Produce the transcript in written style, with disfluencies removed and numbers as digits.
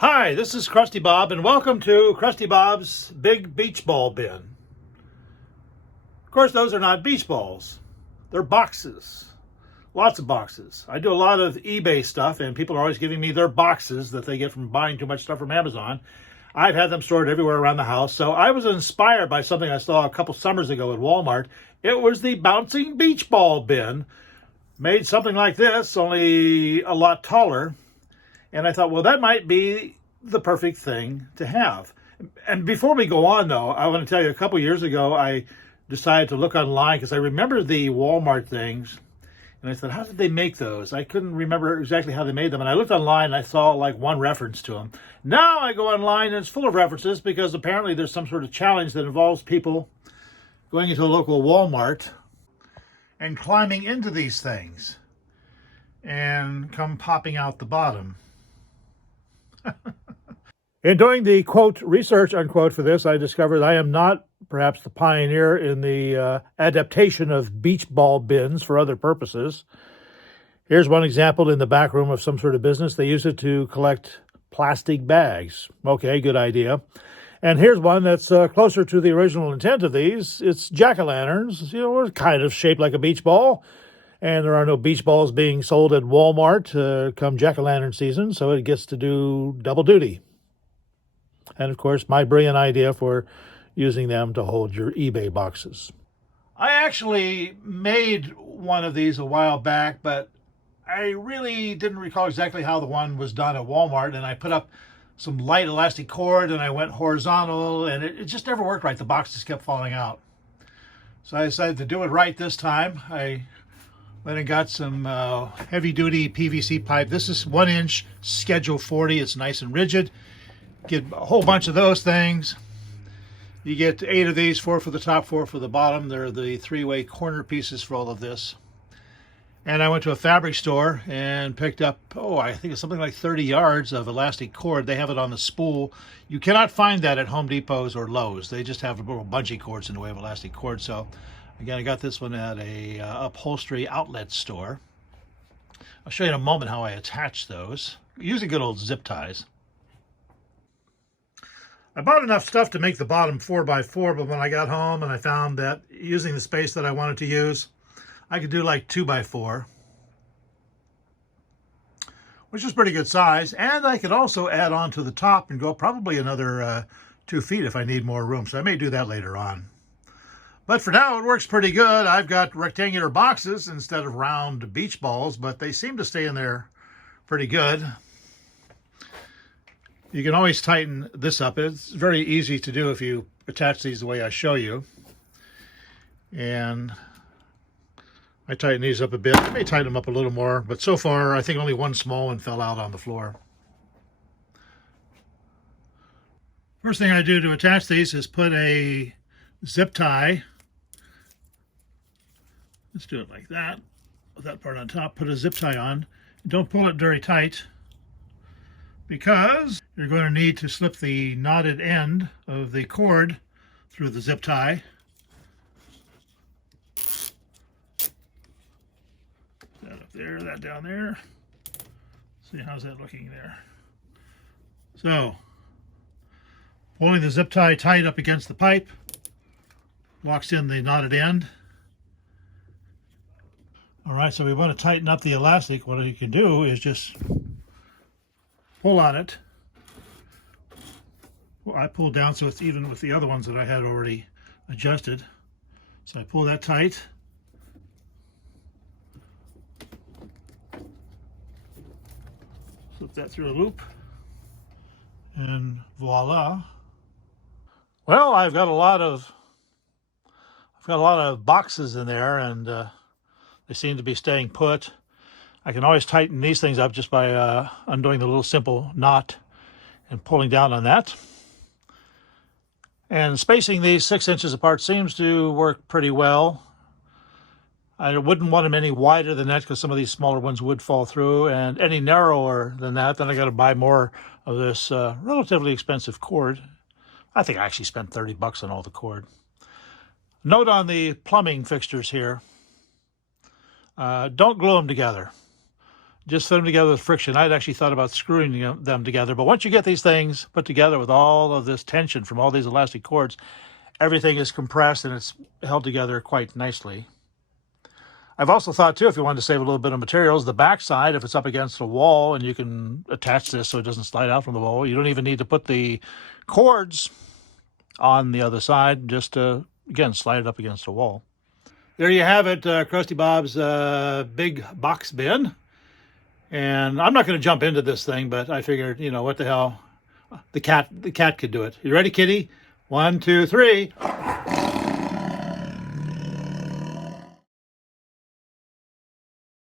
Hi, this is Krusty Bob, and welcome to Krusty Bob's Big Beach Ball Bin. Of course, those are not beach balls. They're boxes. Lots of boxes. I do a lot of eBay stuff, and people are always giving me their boxes that they get from buying too much stuff from Amazon. I've had them stored everywhere around the house, so I was inspired by something I saw a couple summers ago at Walmart. It was the Bouncing Beach Ball Bin. Made something like this, only a lot taller. And I thought, well, that might be the perfect thing to have. And before we go on, though, I want to tell you, a couple years ago, I decided to look online because I remember the Walmart things. And I thought, how did they make those? I couldn't remember exactly how they made them. And I looked online and I saw like one reference to them. Now I go online and it's full of references because apparently there's some sort of challenge that involves people going into a local Walmart and climbing into these things and come popping out the bottom. In doing the, quote, research, unquote, for this, I discovered I am not perhaps the pioneer in the adaptation of beach ball bins for other purposes. Here's one example in the back room of some sort of business. They use it to collect plastic bags. Okay, good idea. And here's one that's closer to the original intent of these. It's jack-o'-lanterns, kind of shaped like a beach ball. And there are no beach balls being sold at Walmart come jack-o'-lantern season, so it gets to do double duty. And, of course, my brilliant idea for using them to hold your eBay boxes. I actually made one of these a while back, but I really didn't recall exactly how the one was done at Walmart, and I put up some light elastic cord, and I went horizontal, and it just never worked right. The box just kept falling out. So I decided to do it right this time. I went and got some heavy-duty PVC pipe. This is 1-inch Schedule 40. It's nice and rigid. Get a whole bunch of those things. You get 8 of these, 4 for the top, 4 for the bottom. They're the 3-way corner pieces for all of this. And I went to a fabric store and picked up, I think it's something like 30 yards of elastic cord. They have it on the spool. You cannot find that at Home Depots or Lowe's. They just have little bungee cords in the way of elastic cord. So, again, I got this one at a upholstery outlet store. I'll show you in a moment how I attach those. Using good old zip ties. I bought enough stuff to make the bottom 4x4, but when I got home and I found that using the space that I wanted to use, I could do like 2x4, which is pretty good size. And I could also add on to the top and go probably another 2 feet if I need more room. So I may do that later on. But for now, it works pretty good. I've got rectangular boxes instead of round beach balls, but they seem to stay in there pretty good. You can always tighten this up. It's very easy to do if you attach these the way I show you. And I tighten these up a bit. I may tighten them up a little more, but so far I think only one small one fell out on the floor. First thing I do to attach these is put a zip tie. Let's do it like that, with that part on top. Put a zip tie on. Don't pull it very tight, because you're going to need to slip the knotted end of the cord through the zip tie. That up there, that down there. See, how's that looking there? So, pulling the zip tie tight up against the pipe, locks in the knotted end. All right, so we want to tighten up the elastic. What you can do is just pull on it. Well, I pulled down so it's even with the other ones that I had already adjusted. So I pull that tight. Slip that through a loop. And voila. Well, I've got a lot of boxes in there, and they seem to be staying put. I can always tighten these things up just by undoing the little simple knot and pulling down on that. And spacing these 6 inches apart seems to work pretty well. I wouldn't want them any wider than that because some of these smaller ones would fall through, and any narrower than that, then I got to buy more of this relatively expensive cord. I think I actually spent $30 on all the cord. Note on the plumbing fixtures here, don't glue them together. just fit them together with friction. I'd actually thought about screwing them together, but once you get these things put together with all of this tension from all these elastic cords, everything is compressed and it's held together quite nicely. I've also thought too, if you wanted to save a little bit of materials, the backside, if it's up against a wall and you can attach this so it doesn't slide out from the wall, you don't even need to put the cords on the other side, just to, again, slide it up against a wall. There you have it, Krusty Bob's big box bin. And I'm not going to jump into this thing, but I figured, what the hell, the cat could do it. You ready, kitty? 1, 2, 3.